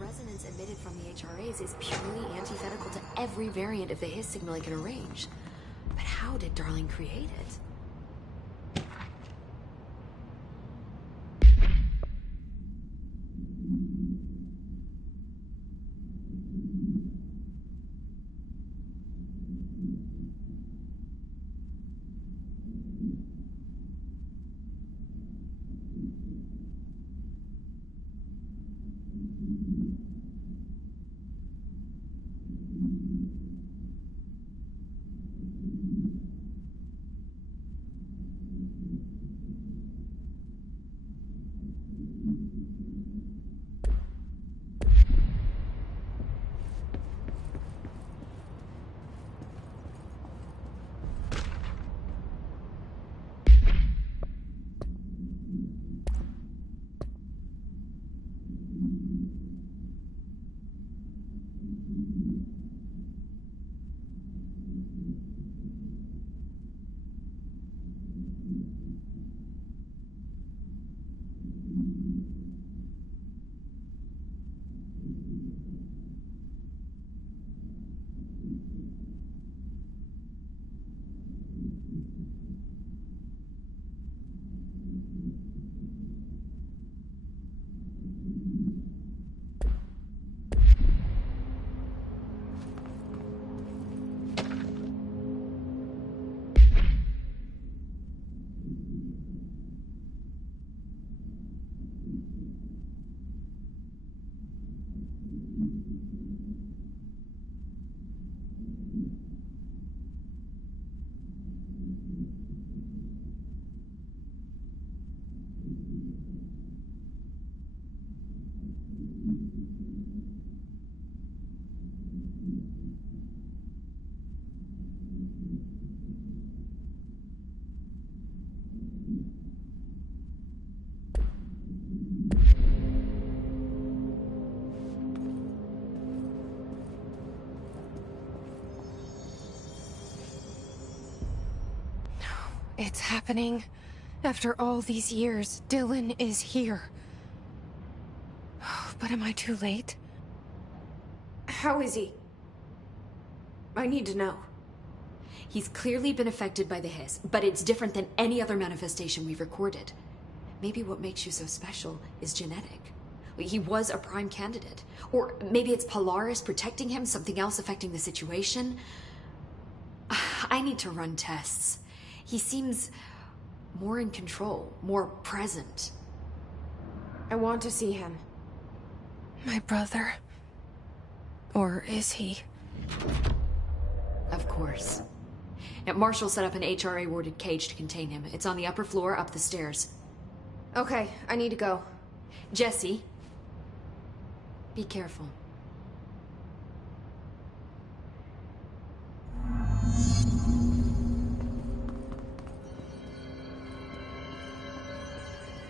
Resonance emitted from the HRAs is purely antithetical to every variant of the His signal it can arrange. But how did Darling create it? It's happening. After all these years, Dylan is here. But am I too late? How is he? I need to know. He's clearly been affected by the Hiss, but it's different than any other manifestation we've recorded. Maybe what makes you so special is genetic. He was a prime candidate. Or maybe it's Polaris protecting him, something else affecting the situation. I need to run tests. He seems more in control, more present. I want to see him. My brother. Or is he? Of course. Now, Marshall set up an HRA-warded cage to contain him. It's on the upper floor, up the stairs. Okay, I need to go. Jesse, be careful.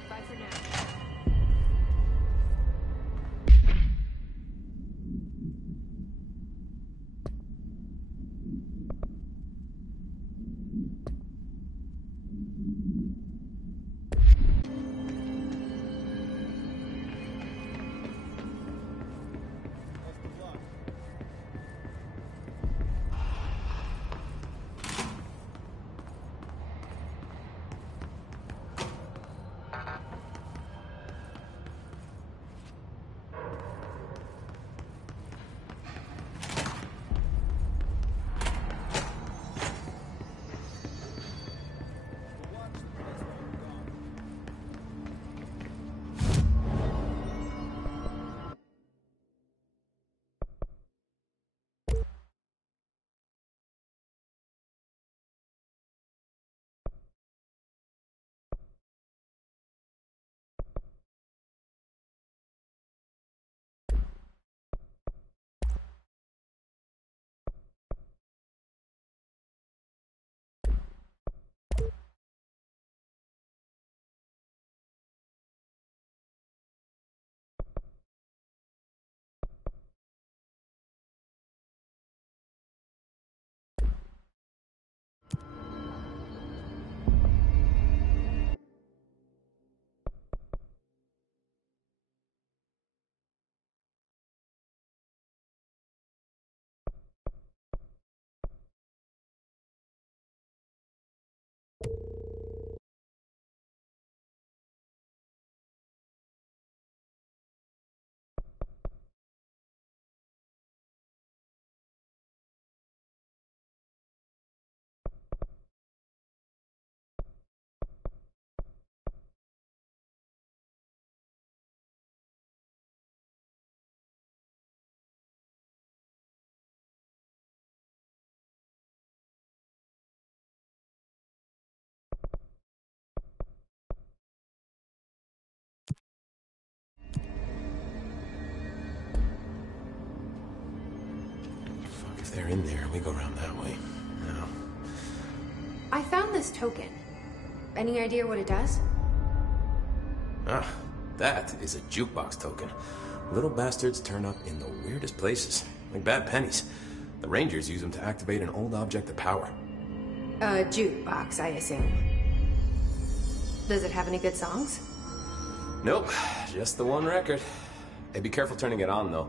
Bye for now. If they're in there, we go around that way. No. I found this token. Any idea what it does? Ah, that is a jukebox token. Little bastards turn up in the weirdest places, like bad pennies. The Rangers use them to activate an old object of power. A jukebox, I assume. Does it have any good songs? Nope, just the one record. Hey, be careful turning it on, though.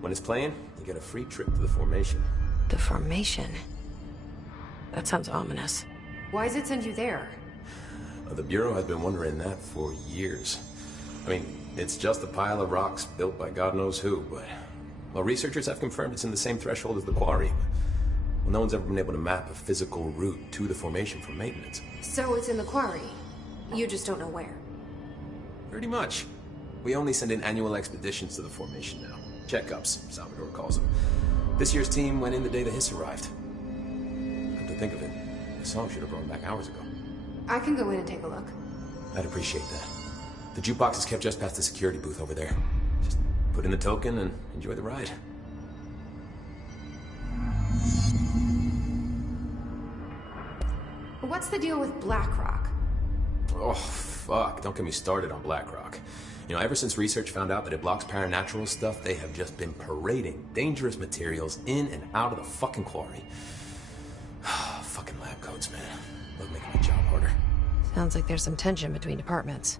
When it's playing, you get a free trip to the formation. The formation? That sounds ominous. Why does it send you there? The Bureau has been wondering that for years. I mean, it's just a pile of rocks built by God knows who, but... Well, researchers have confirmed it's in the same threshold as the quarry. Well, no one's ever been able to map a physical route to the formation for maintenance. So it's in the quarry. You just don't know where. Pretty much. We only send in annual expeditions to the formation now. Checkups, Salvador calls them. This year's team went in the day the hiss arrived. Come to think of it, the song should have brought back hours ago. I can go in and take a look. I'd appreciate that. The jukebox is kept just past the security booth over there. Just put in the token and enjoy the ride. What's the deal with BlackRock? Oh, fuck. Don't get me started on BlackRock. You know, ever since research found out that it blocks paranatural stuff, they have just been parading dangerous materials in and out of the fucking quarry. Fucking lab coats, man. Love making my job harder. Sounds like there's some tension between departments.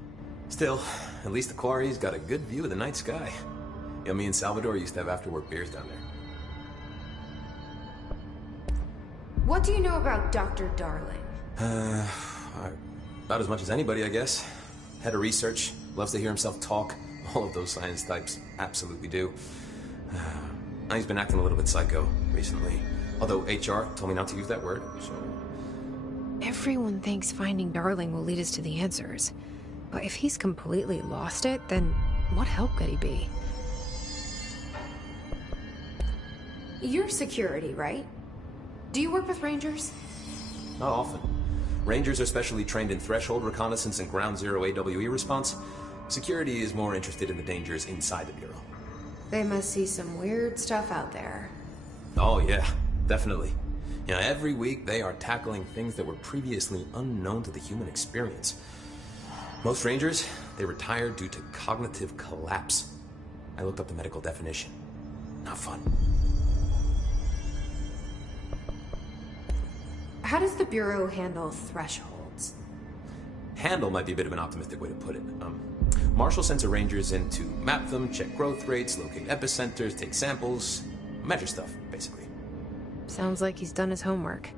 Still, at least the quarry's got a good view of the night sky. You know, me and Salvador used to have after-work beers down there. What do you know about Dr. Darling? About as much as anybody, I guess. Head of research, loves to hear himself talk. All of those science types absolutely do. He's been acting a little bit psycho recently. Although HR told me not to use that word, so... Everyone thinks finding Darling will lead us to the answers. But if he's completely lost it, then what help could he be? You're security, right? Do you work with Rangers? Not often. Rangers are specially trained in threshold reconnaissance and ground zero AWE response. Security is more interested in the dangers inside the Bureau. They must see some weird stuff out there. Oh yeah, definitely. You know, every week they are tackling things that were previously unknown to the human experience. Most Rangers, they retire due to cognitive collapse. I looked up the medical definition. Not fun. How does the Bureau handle thresholds? Handle might be a bit of an optimistic way to put it. Marshall sends her Rangers in to map them, check growth rates, locate epicenters, take samples, measure stuff, basically. Sounds like he's done his homework.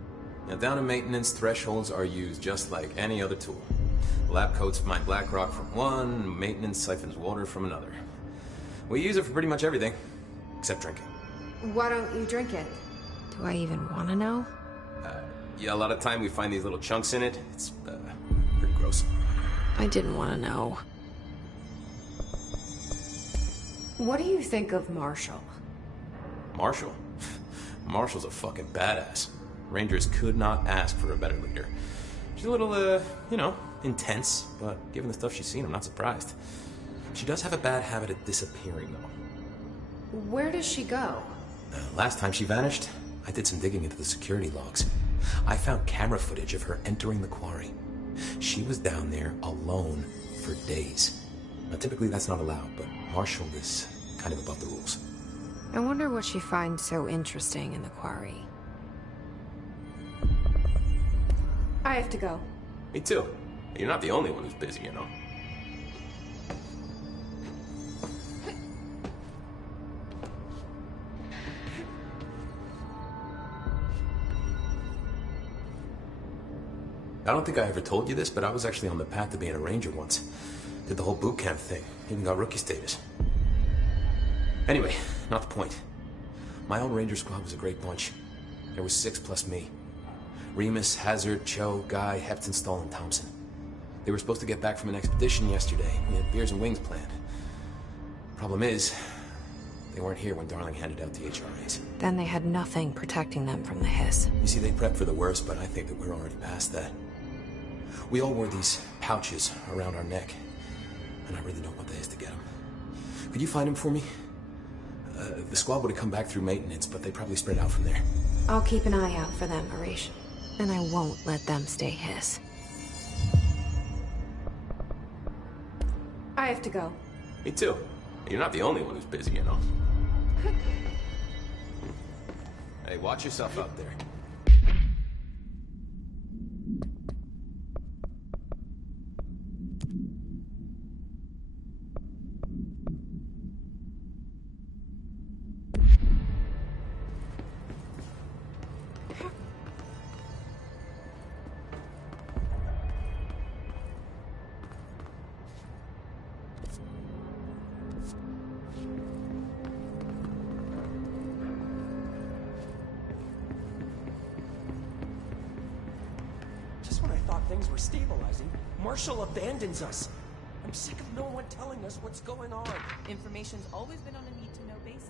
Now, down in maintenance, thresholds are used just like any other tool. Lab coats mine black rock from one, maintenance siphons water from another. We use it for pretty much everything, except drinking. Why don't you drink it? Do I even want to know? Yeah, a lot of time we find these little chunks in it. It's, pretty gross. I didn't want to know. What do you think of Marshall? Marshall? Marshall's a fucking badass. Rangers could not ask for a better leader. She's a little, intense, but given the stuff she's seen, I'm not surprised. She does have a bad habit of disappearing, though. Where does she go? Last time she vanished, I did some digging into the security logs. I found camera footage of her entering the quarry. She was down there alone for days. Now, typically that's not allowed, but Marshall is kind of above the rules. I wonder what she finds so interesting in the quarry. I have to go. Me too. You're not the only one who's busy, you know. I don't think I ever told you this, but I was actually on the path to being a Ranger once. Did the whole boot camp thing. Even got rookie status. Anyway, not the point. My old Ranger squad was a great bunch. There was 6 plus me. Remus, Hazard, Cho, Guy, Heptonstall, and Thompson. They were supposed to get back from an expedition yesterday. We had beers and wings planned. Problem is, they weren't here when Darling handed out the HRAs. Then they had nothing protecting them from the hiss. You see, they prepped for the worst, but I think that we're already past that. We all wore these pouches around our neck, and I really don't want the hiss to get them. Could you find them for me? The squad would have come back through maintenance, but they probably spread out from there. I'll keep an eye out for them, Arish. And I won't let them stay hiss. I have to go. Me too. You're not the only one who's busy, you know. Hey, watch yourself out there. Things were stabilizing, Marshall abandons us. I'm sick of no one telling us what's going on. Information's always been on a need-to-know basis.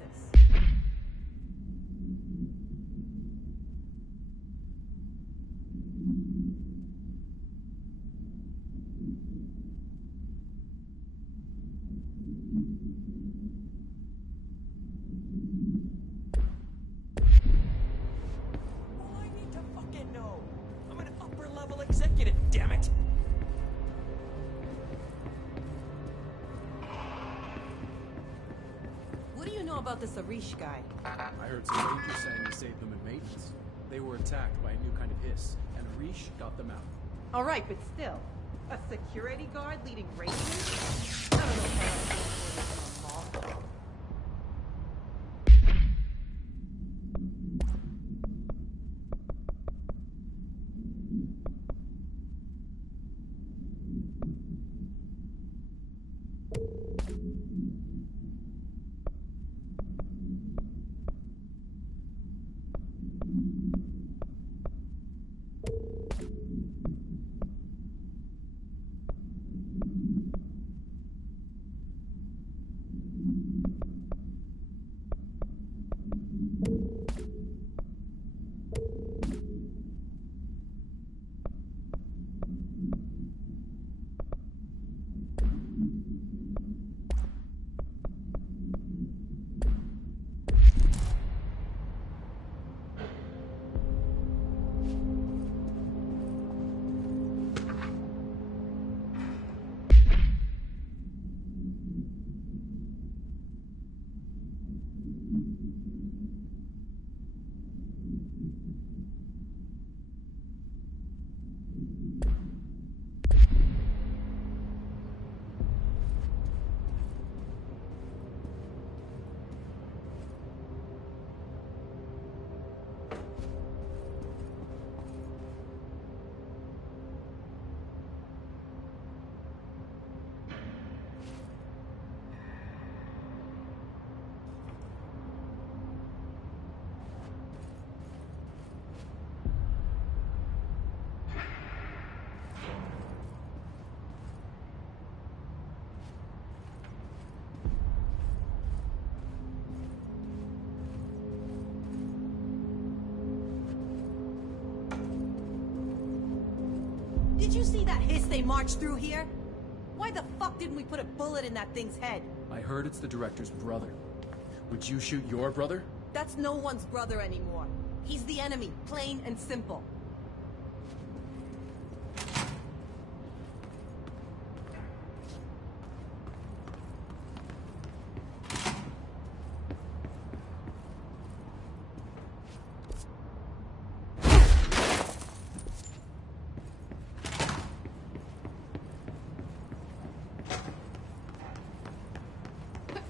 Well, I need to fucking know. I'm an upper-level executive, damn it! What do you know about this Arish guy? I heard some Rangers saying he saved them in maintenance. They were attacked by a new kind of hiss, and Arish got them out. All right, but still, a security guard leading Rangers? I don't know if I have to go for this. you see that hiss they marched through here? Why the fuck didn't we put a bullet in that thing's head? I heard it's the director's brother. Would you shoot your brother? That's no one's brother anymore. He's the enemy, plain and simple.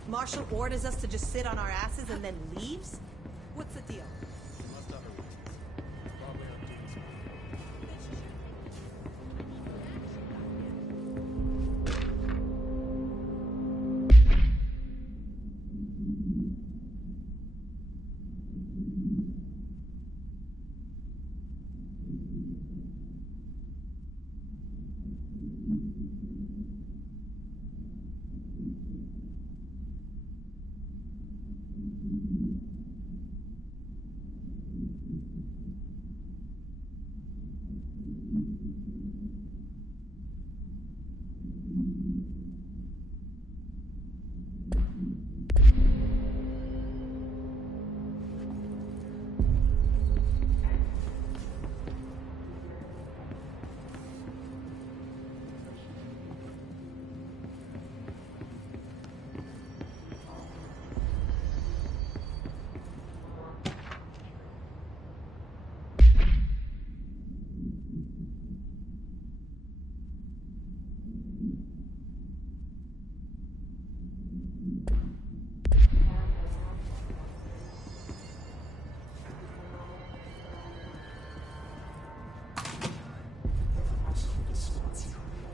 Marshall orders us to just sit on our asses and then leaves? What's the deal?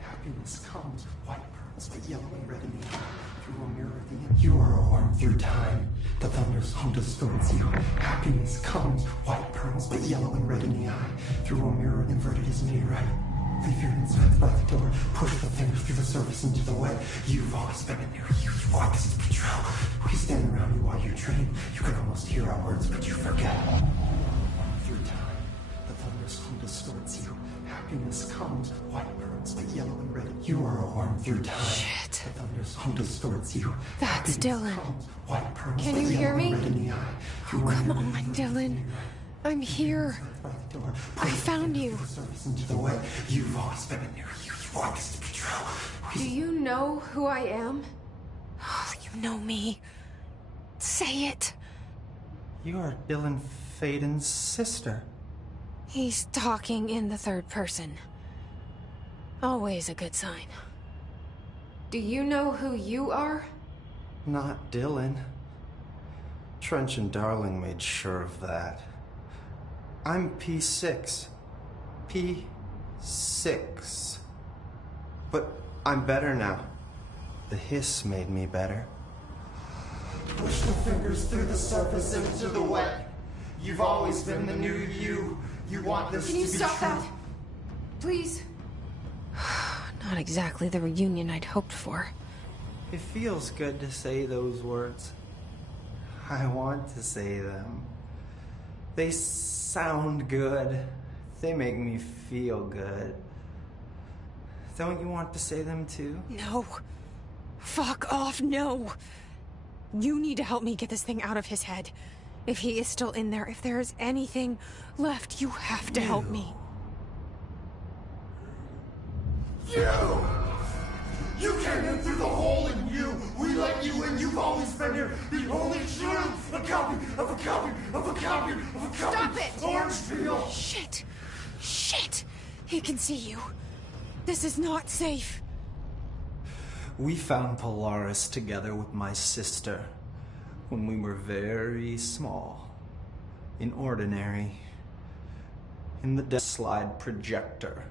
Happiness comes, white pearls, the yellow and red in the eye. Through a mirror of the end, you are a worm through time. The thunder's home distorts you. Happiness comes, white pearls, but yellow and red in the eye. Through a mirror inverted is me, right? Leave your insides by the door. Push the fingers through the surface into the wet. You've always been in there. You walk as patrol. We stand around you while you dream. You can almost hear our words, but you forget. Through time, the thunder's home distorts you. Happiness comes, white pearls, but yellow and red. You are a worm through time. Shit. The thunder's home distorts you. That's Dylan. Comes, white pearls, Can but you hear yellow me? and red in the eye. Oh, come on, Dylan. I'm here. I found you. Into the way. You've always been in there. You walk as patrol. Do you know who I am? Oh, you know me. Say it. You are Dylan Faden's sister. He's talking in the third person. Always a good sign. Do you know who you are? Not Dylan. Trench and Darling made sure of that. I'm P6. P6. But I'm better now. The hiss made me better. Push the fingers through the surface into the wet. You've always been the new you. You want this to be true. Can you stop that? Please? Not exactly the reunion I'd hoped for. It feels good to say those words. I want to say them. They sound good. They make me feel good. Don't you want to say them too? No. Fuck off, no. You need to help me get this thing out of his head. If he is still in there, if there is anything left, you have to help me. You came in through the hole in you. We let you in. You've always been here. The only truth. A copy of a copy of a copy of a copy. Stop it! Orange peel. Shit. Shit. He can see you. This is not safe. We found Polaris together with my sister when we were very small, in ordinary, in the death slide projector.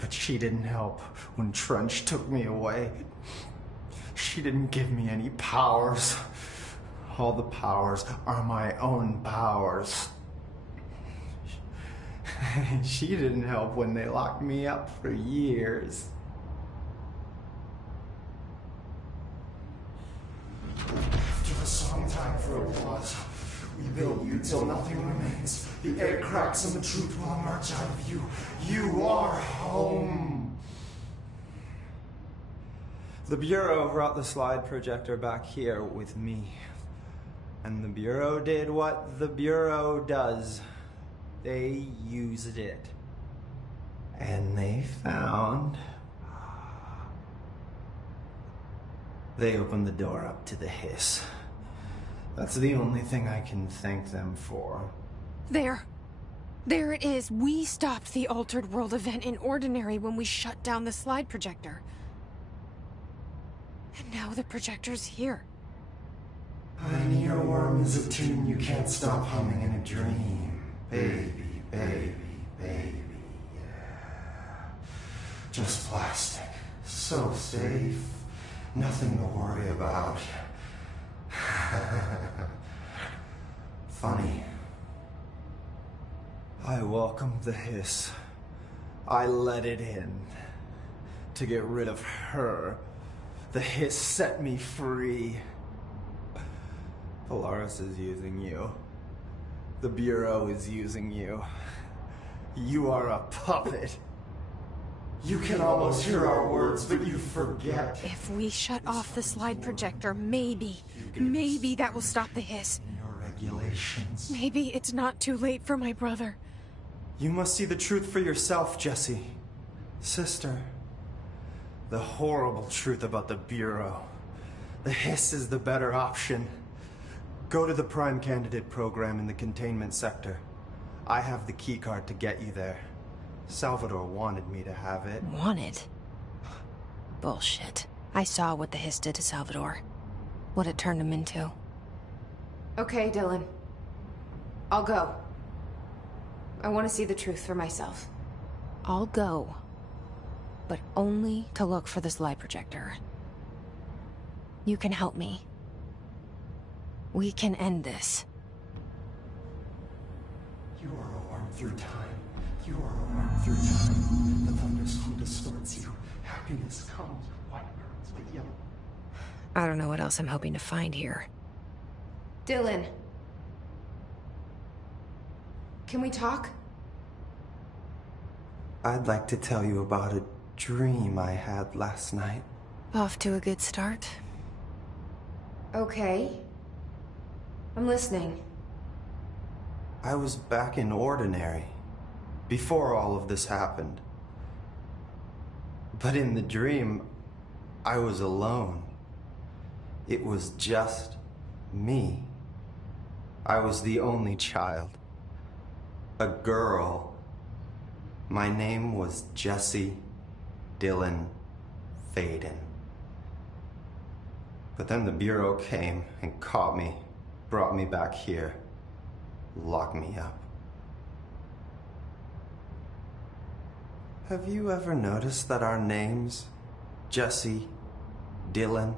But she didn't help when Trench took me away. She didn't give me any powers. All the powers are my own powers. She didn't help when they locked me up for years. After the song time for applause, Rebuild you till nothing remains. The air cracks and the truth will emerge out of you. You are home. The Bureau brought the slide projector back here with me. And the Bureau did what the Bureau does. They used it. And they found... They opened the door up to the hiss. That's the only thing I can thank them for. There. There it is. We stopped the Altered World event in Ordinary when we shut down the slide projector. And now the projector's here. An earworm is a tune you can't stop humming in a dream. Baby, baby, baby, yeah. Just plastic. So safe. Nothing to worry about. Funny. I welcomed the hiss. I let it in. To get rid of her. The hiss set me free. Polaris is using you. The Bureau is using you. You are a puppet. You can almost hear our words, but you forget. If we shut off the slide projector, maybe that will stop the hiss. Your regulations. Maybe it's not too late for my brother. You must see the truth for yourself, Jesse. Sister. The horrible truth about the Bureau. The hiss is the better option. Go to the Prime Candidate program in the containment sector. I have the keycard to get you there. Salvador wanted me to have it. Wanted? Bullshit. I saw what the hiss did to Salvador. What it turned him into. Okay, Dylan. I'll go. I want to see the truth for myself. I'll go. But only to look for the slide projector. You can help me. We can end this. You are a worm through time. You are a worm through time. The thunder's hum distorts you. Happiness comes, white burns, but yellow. I don't know what else I'm hoping to find here. Dylan. Can we talk? I'd like to tell you about a dream I had last night. Off to a good start. Okay. I'm listening. I was back in Ordinary, before all of this happened. But in the dream, I was alone. It was just me. I was the only child. A girl. My name was Jesse Dylan Faden. But then the Bureau came and caught me, brought me back here, locked me up. Have you ever noticed that our names, Jesse, Dylan,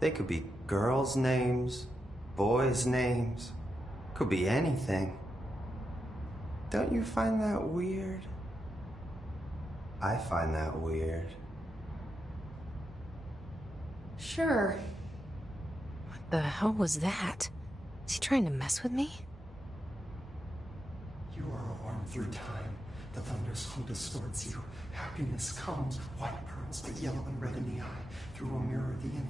they could be girls' names, boys' names, could be anything. Don't you find that weird? I find that weird. Sure. What the hell was that? Is he trying to mess with me? You are a worm through time. The thunder's hum distorts you. Happiness comes, white burns, but yellow and red in the eye. Through a mirror the in.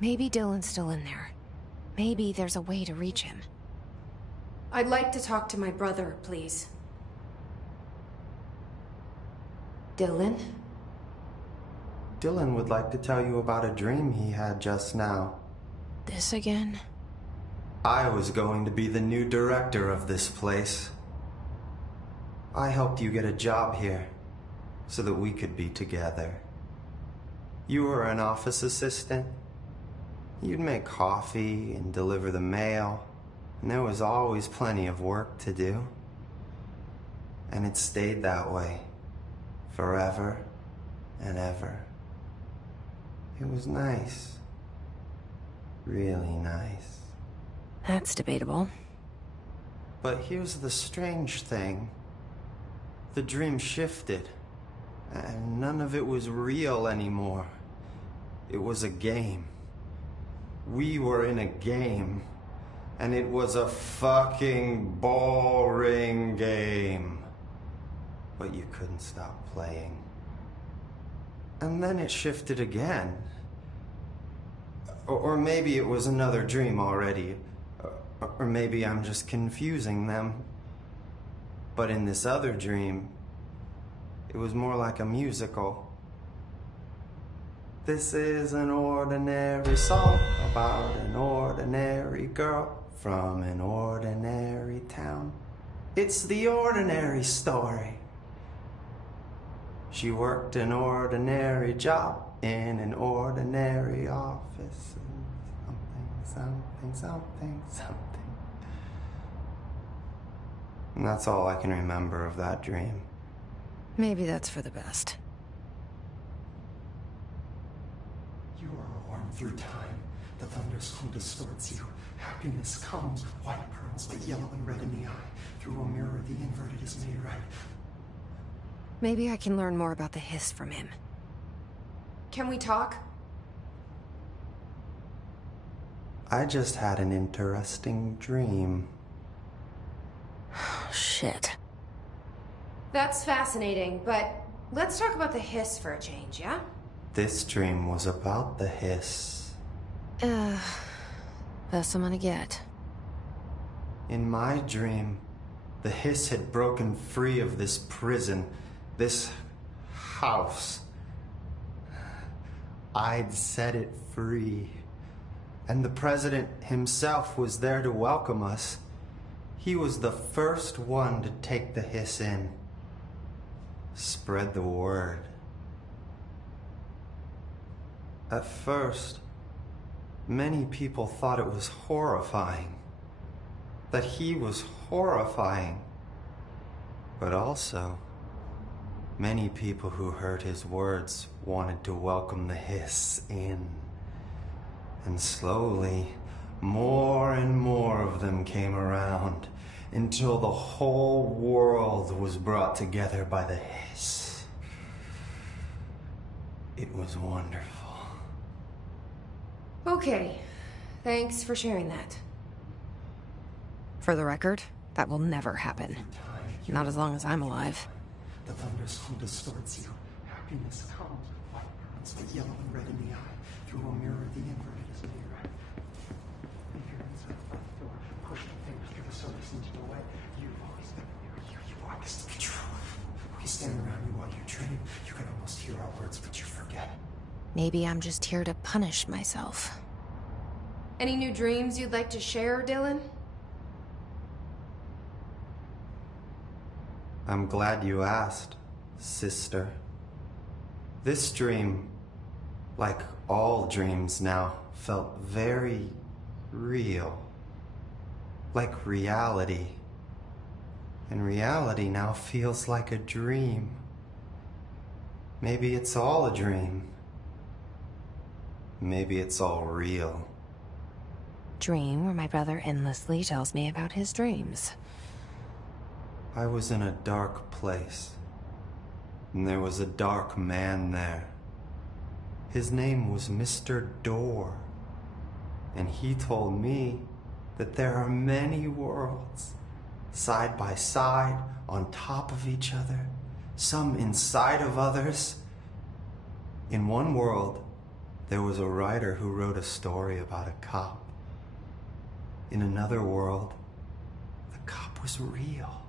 Maybe Dylan's still in there. Maybe there's a way to reach him. I'd like to talk to my brother, please. Dylan? Dylan would like to tell you about a dream he had just now. This again? I was going to be the new director of this place. I helped you get a job here, so that we could be together. You were an office assistant. You'd make coffee and deliver the mail, and there was always plenty of work to do. And it stayed that way, forever and ever. It was nice. Really nice. That's debatable. But here's the strange thing. The dream shifted, and none of it was real anymore. It was a game. We were in a game, And it was a fucking boring game. But you couldn't stop playing. And then it shifted again. Or maybe it was another dream already. Or maybe I'm just confusing them. But in this other dream, it was more like a musical. This is an ordinary song about an ordinary girl from an ordinary town. It's the ordinary story. She worked an ordinary job in an ordinary office. Something. And that's all I can remember of that dream. Maybe that's for the best. You are worn through time. The thunderstorm distorts you. Happiness comes, white pearls, but yellow and red in the eye. Through a mirror, the inverted is made right. Maybe I can learn more about the hiss from him. Can we talk? I just had an interesting dream. Shit. That's fascinating, but let's talk about the hiss for a change, yeah? This dream was about the hiss. Best I'm gonna get. In my dream, the hiss had broken free of this prison, this house. I'd set it free. And the president himself was there to welcome us. He was the first one to take the hiss in. Spread the word. At first, many people thought it was horrifying. That he was horrifying. But also, many people who heard his words wanted to welcome the hiss in. And slowly, more and more of them came around, until the whole world was brought together by the hiss. It was wonderful. Okay. Thanks for sharing that. For the record, that will never happen. Not as long as I'm alive. The thunderstorm distorts you. Happiness comes, white pearls, but yellow and red in the eye. Through a mirror, the inverted is made right. If you're inside the front door, push the fingers through the surface into the way. You've always been here. You always the truth. We stand around you while you dream. You can almost hear our words, but you forget. Maybe I'm just here to punish myself. Any new dreams you'd like to share, Dylan? I'm glad you asked, sister. This dream, like all dreams now, felt very real. Like reality. And reality now feels like a dream. Maybe it's all a dream. Maybe it's all real. Dream where my brother endlessly tells me about his dreams. I was in a dark place, and there was a dark man there. His name was Mr. Door, and he told me that there are many worlds, side by side, on top of each other, some inside of others. In one world, there was a writer who wrote a story about a cop. In another world, the cop was real.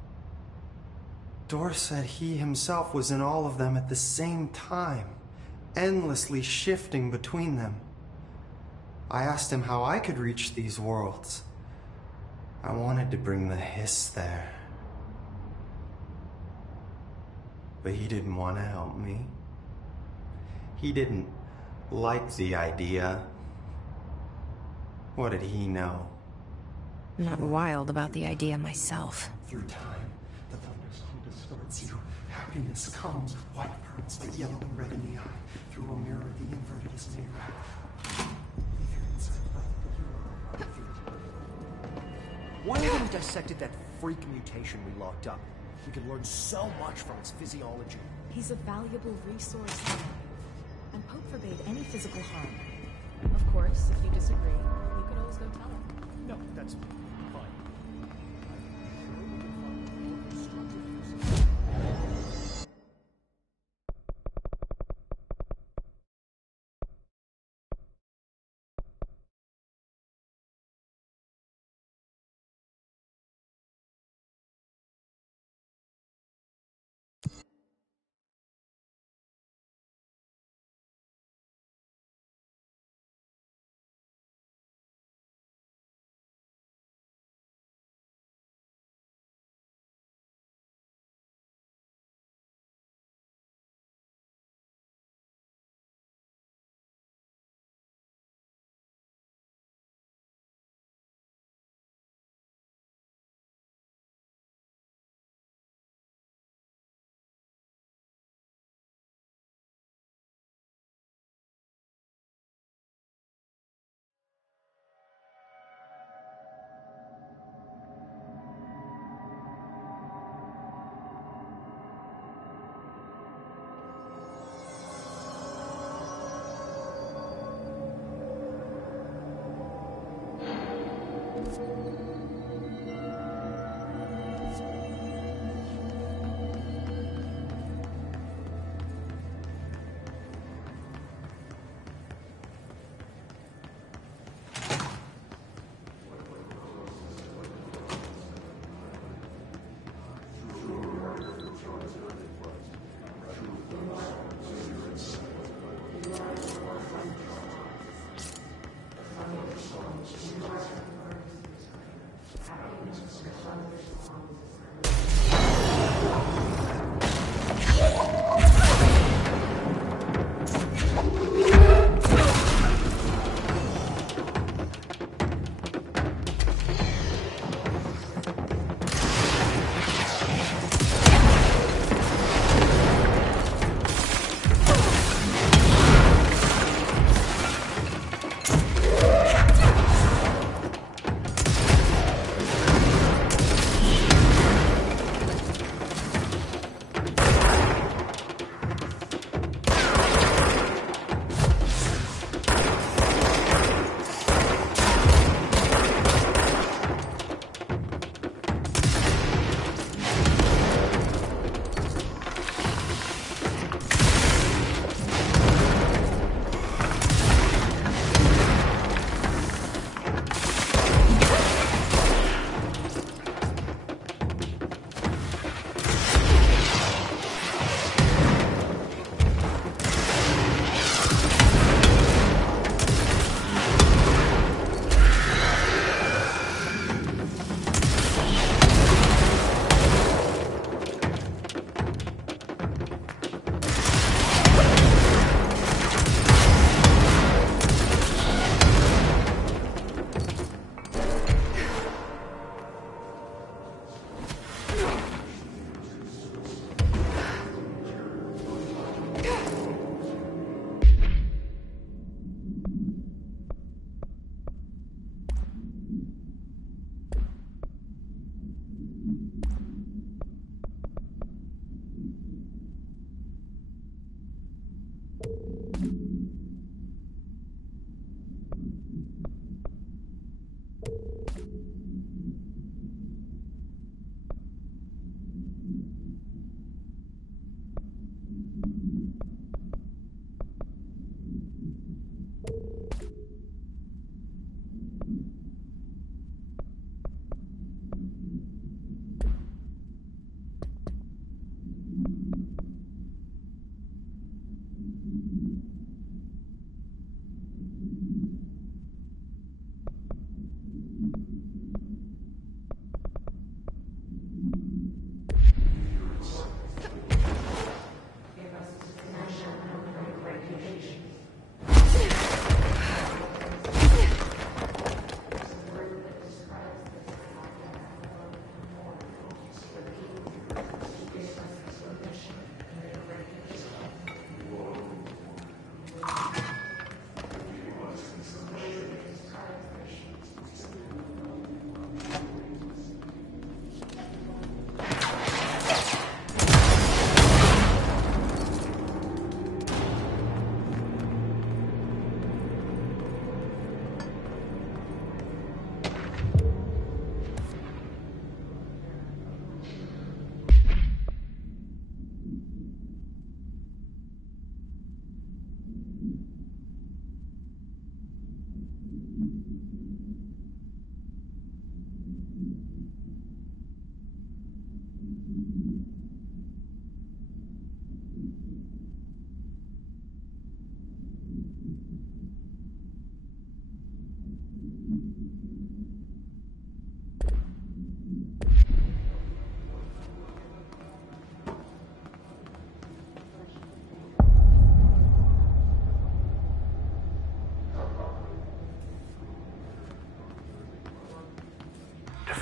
Dor said he himself was in all of them at the same time, endlessly shifting between them. I asked him how I could reach these worlds. I wanted to bring the hiss there. But he didn't want to help me. He didn't like the idea. What did he know? I'm not wild about the idea myself. Through time, the thunderstorm distorts you. Happiness comes, white pearls, but yellow and red in the eye. Through a mirror, the inverted is made right. If you're inside the Why haven't we dissected that freak mutation we locked up? We could learn so much from its physiology. He's a valuable resource to know, and Pope forbade any physical harm. Of course, if you disagree, you could always go tell him. No, that's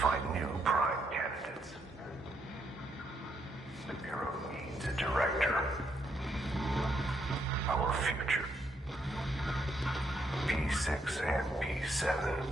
find new prime candidates. The Bureau needs a director. Our future. P6 and P7.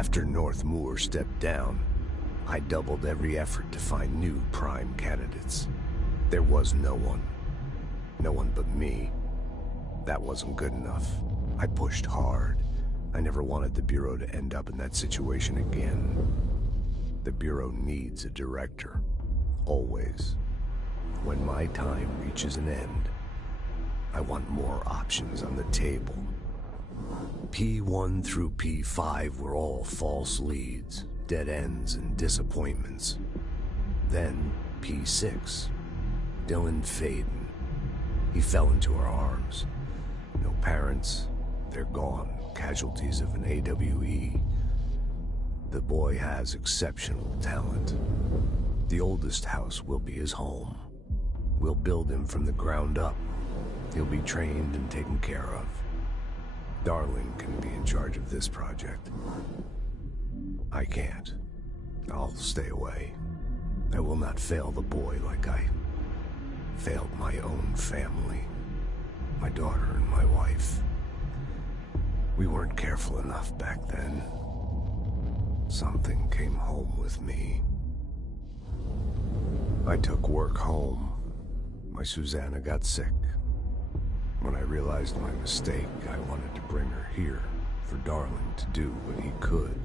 After North Moore stepped down, I doubled every effort to find new prime candidates. There was no one. No one but me. That wasn't good enough. I pushed hard. I never wanted the Bureau to end up in that situation again. The Bureau needs a director. Always. When my time reaches an end, I want more options on the table. P1 through P5 were all false leads, dead ends, and disappointments. Then P6, Dylan Faden. He fell into our arms. No parents, they're gone, casualties of an AWE. The boy has exceptional talent. The oldest house will be his home. We'll build him from the ground up. He'll be trained and taken care of. Darling can be in charge of this project. I can't. I'll stay away. I will not fail the boy like I failed my own family. my daughter and my wife. We weren't careful enough back then. Something came home with me. I took work home. My Susanna got sick. When I realized my mistake, I wanted to bring her here for Darling to do what he could.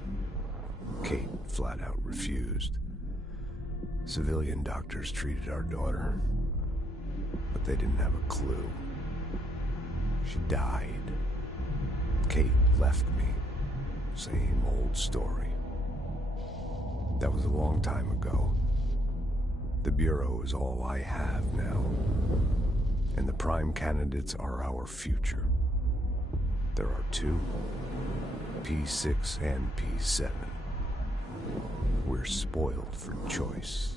Kate flat out refused. Civilian doctors treated our daughter, but they didn't have a clue. She died. Kate left me. Same old story. That was a long time ago. The Bureau is all I have now. And the prime candidates are our future. There are two, P6 and P7. We're spoiled for choice.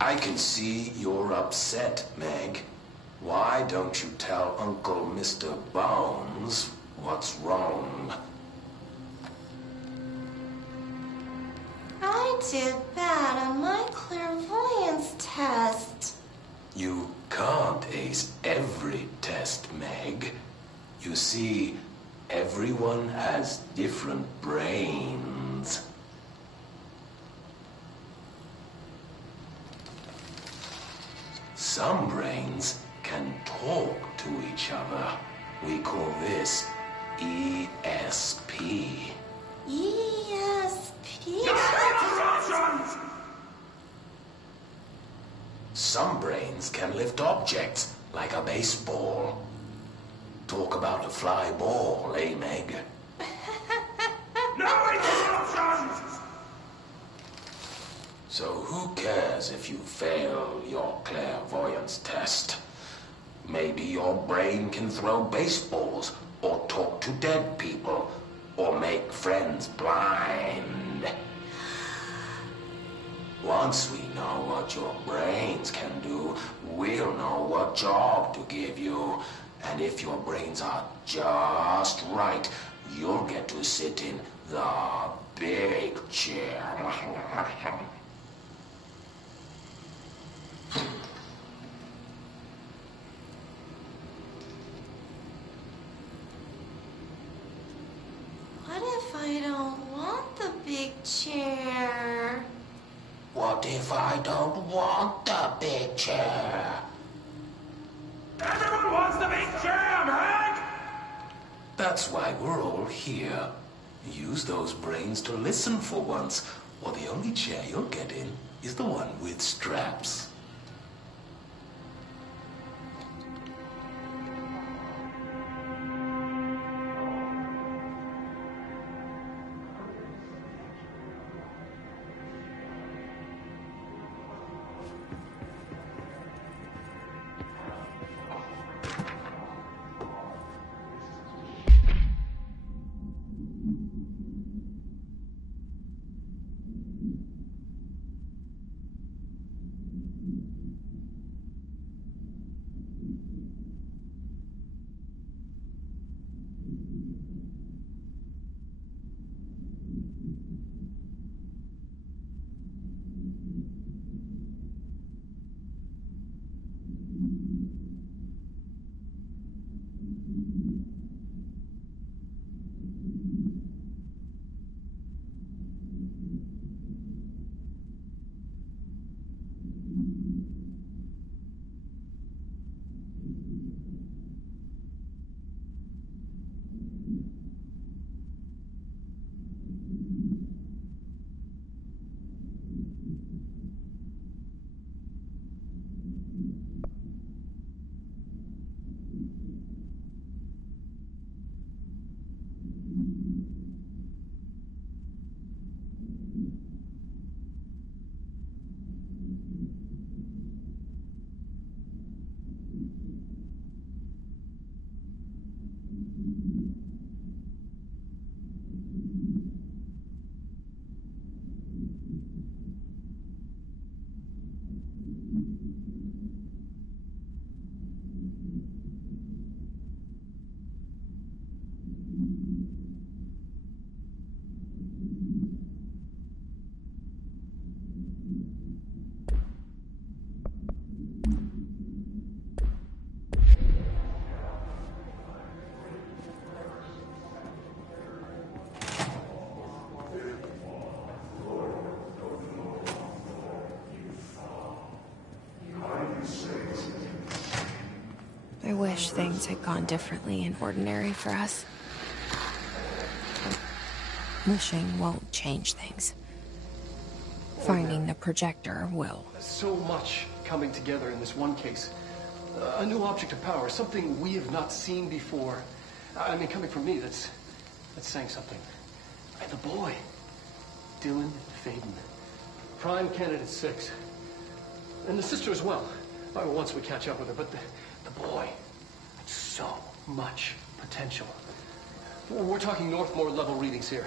I can see you're upset, Meg. Why don't you tell Uncle Mr. Bones what's wrong? I did bad on my clairvoyance test. You can't ace every test, Meg. You see, everyone has different brains. Some brains can talk to each other. We call this ESP. ESP? Some brains can lift objects, like a baseball. Talk about a fly ball, eh, Meg? No interruptions! So who cares if you fail your clairvoyance test? Maybe your brain can throw baseballs, or talk to dead people, or make friends blind. Once we know what your brains can do, we'll know what job to give you. And if your brains are just right, you'll get to sit in the big chair. What if I don't want the big chair? What if I don't want the big chair? Everyone wants the big chair, Meg! That's why we're all here. Use those brains to listen for once, or the only chair you'll get in is the one with straps. I wish things had gone differently in Ordinary for us. Wishing won't change things. Finding the projector will. So much coming together in this one case. A new object of power, something we have not seen before. I mean, coming from me, that's saying something. And the boy, Dylan Faden, prime candidate 6. And the sister as well. Once we catch up with her, but the boy, so much potential. We're talking Northmore level readings here.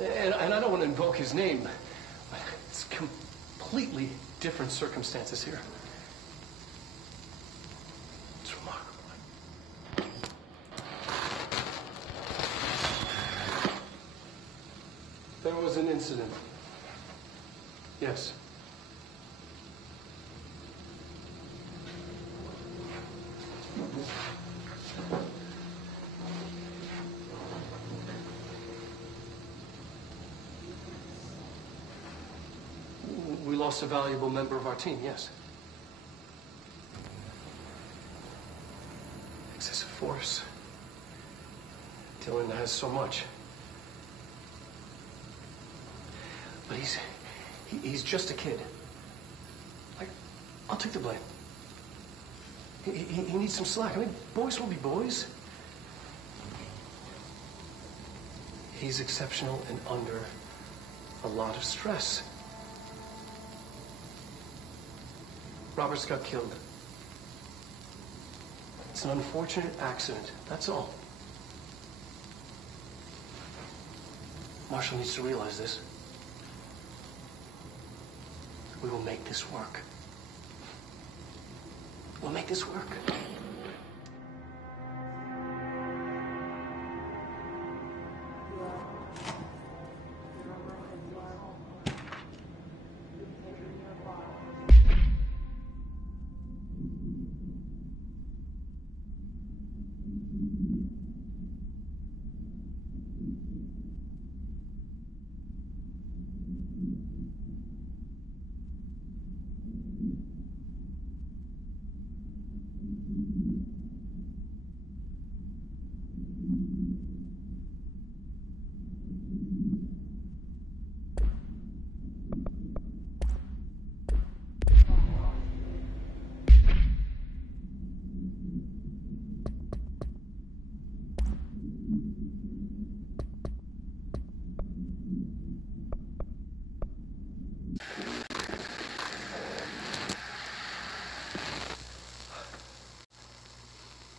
And I don't want to invoke his name, but it's completely different circumstances here. It's remarkable. There was an incident. Yes. We lost a valuable member of our team, yes. Excessive force. Dylan has so much. But he's just a kid. I'll take the blame. He needs some slack. I mean, boys will be boys. He's exceptional and under a lot of stress. Roberts got killed. It's an unfortunate accident, that's all. Marshall needs to realize this. We will make this work. We'll make this work.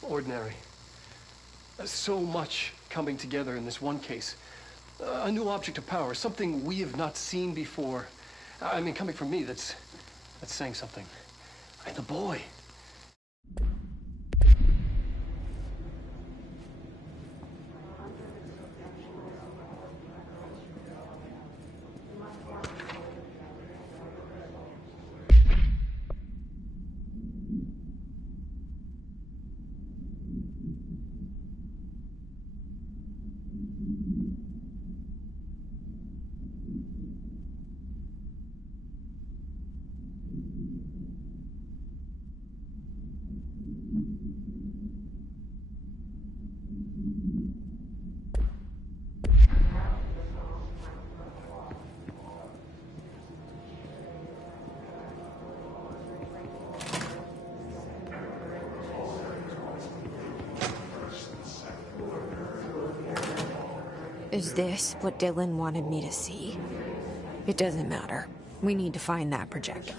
Ordinary. So much coming together in this one case. A new object of power, something we have not seen before. I mean, coming from me, that's saying something. And the boy. Is this what Dylan wanted me to see? It doesn't matter. We need to find that projector.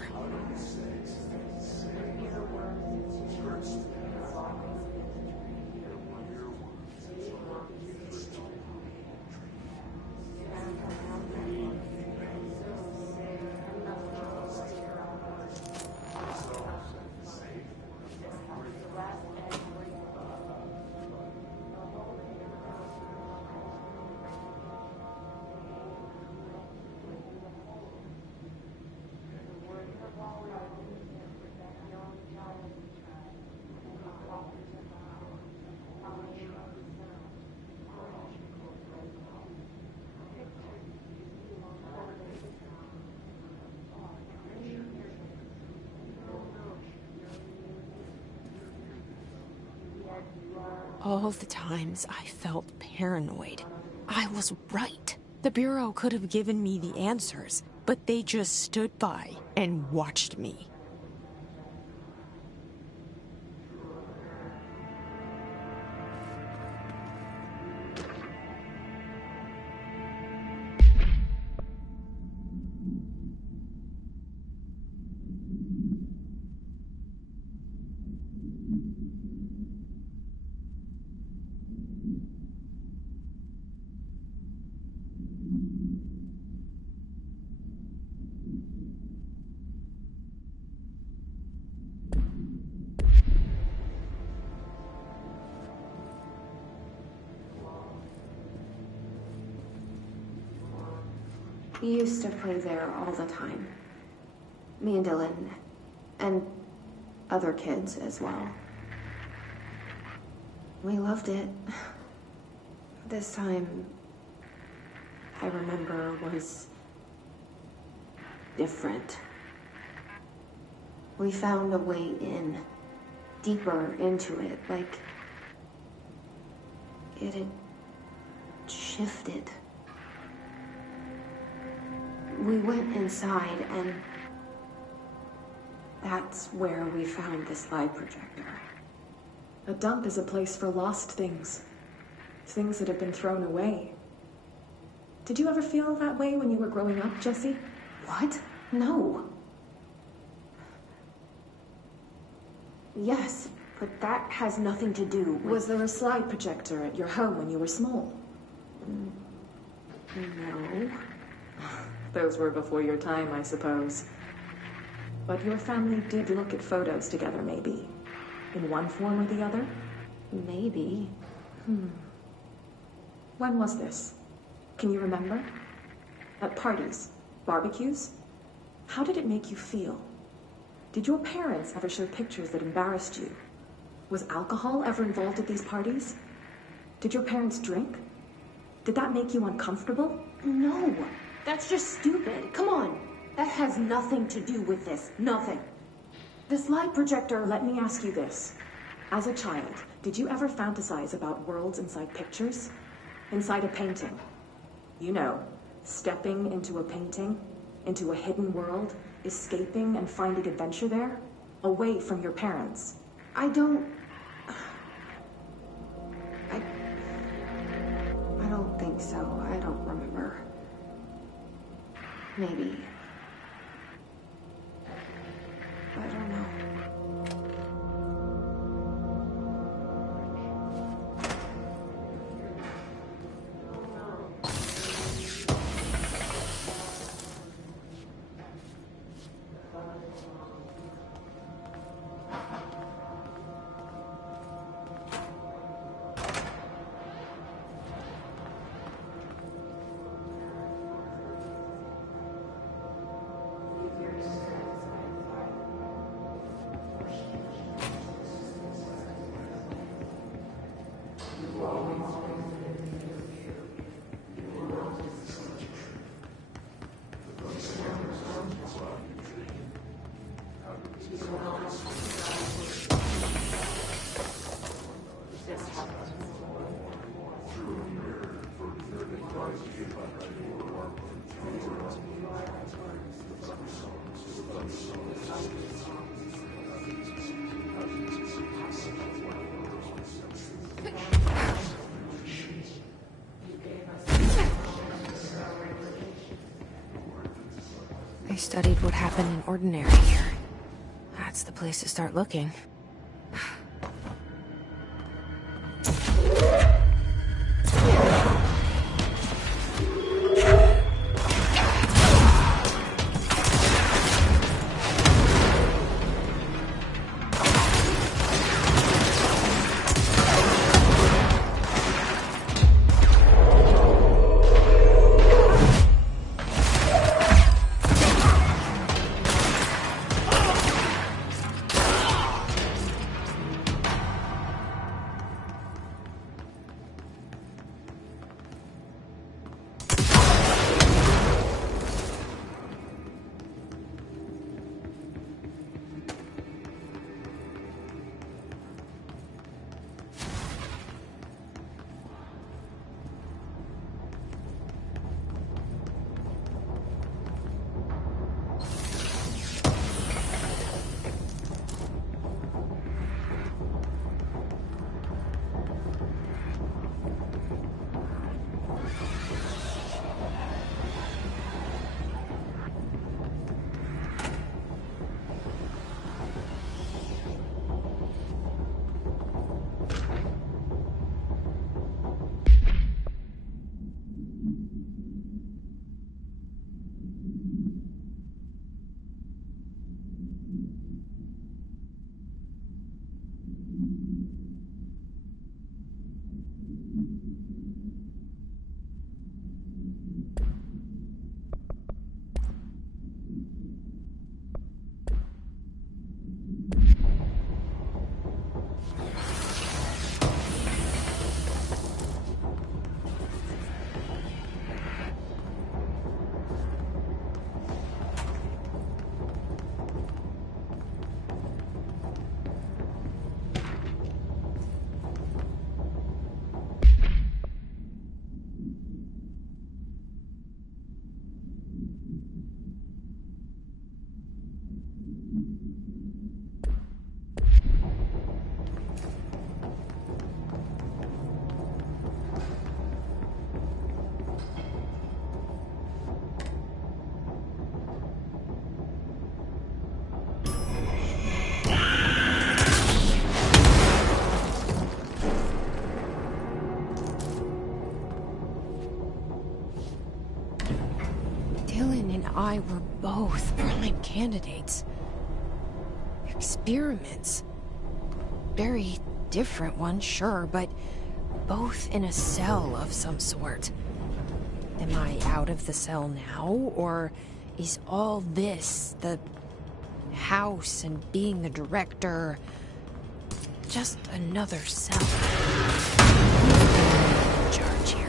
All the times I felt paranoid, I was right. The Bureau could have given me the answers, but they just stood by and watched me. We used to play there all the time. Me and Dylan, and other kids as well. We loved it. This time, I remember, was different. We found a way in, deeper into it, like it had shifted. We went inside, and that's where we found the slide projector. A dump is a place for lost things. Things that have been thrown away. Did you ever feel that way when you were growing up, Jesse? What? No. Yes, but that has nothing to do with... Was there a slide projector at your home when you were small? No. Those were before your time, I suppose. But your family did look at photos together, maybe. In one form or the other? Maybe. When was this? Can you remember? At parties? Barbecues? How did it make you feel? Did your parents ever show pictures that embarrassed you? Was alcohol ever involved at these parties? Did your parents drink? Did that make you uncomfortable? No. That's just stupid. Come on. That has nothing to do with this. Nothing. The slide projector, let me ask you this. As a child, did you ever fantasize about worlds inside pictures? Inside a painting? You know, stepping into a painting, into a hidden world, escaping and finding adventure there, away from your parents. I don't think so. I don't remember. Maybe. I don't know. They studied what happened in Ordinary here. That's the place to start looking. Dylan and I were both prime candidates. Experiments. Very different ones, sure, but both in a cell of some sort. Am I out of the cell now, or is all this, the house and being the director, just another cell? Who's in charge here?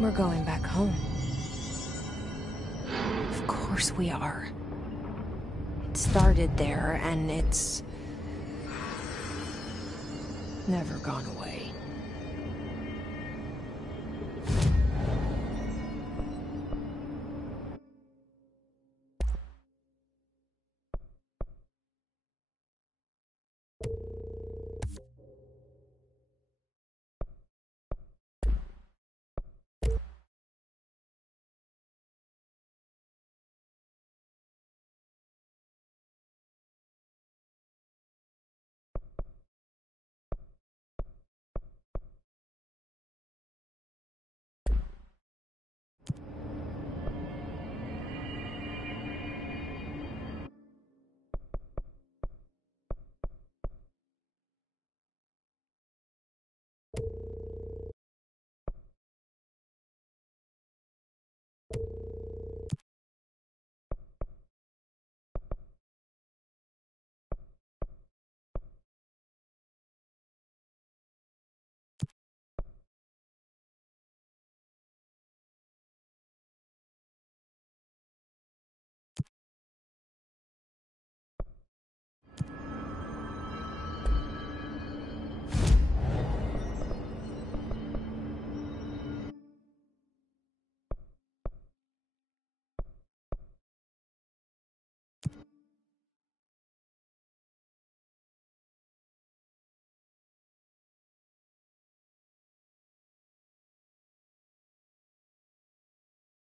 We're going back home. Of course we are. It started there, and it's never gone away.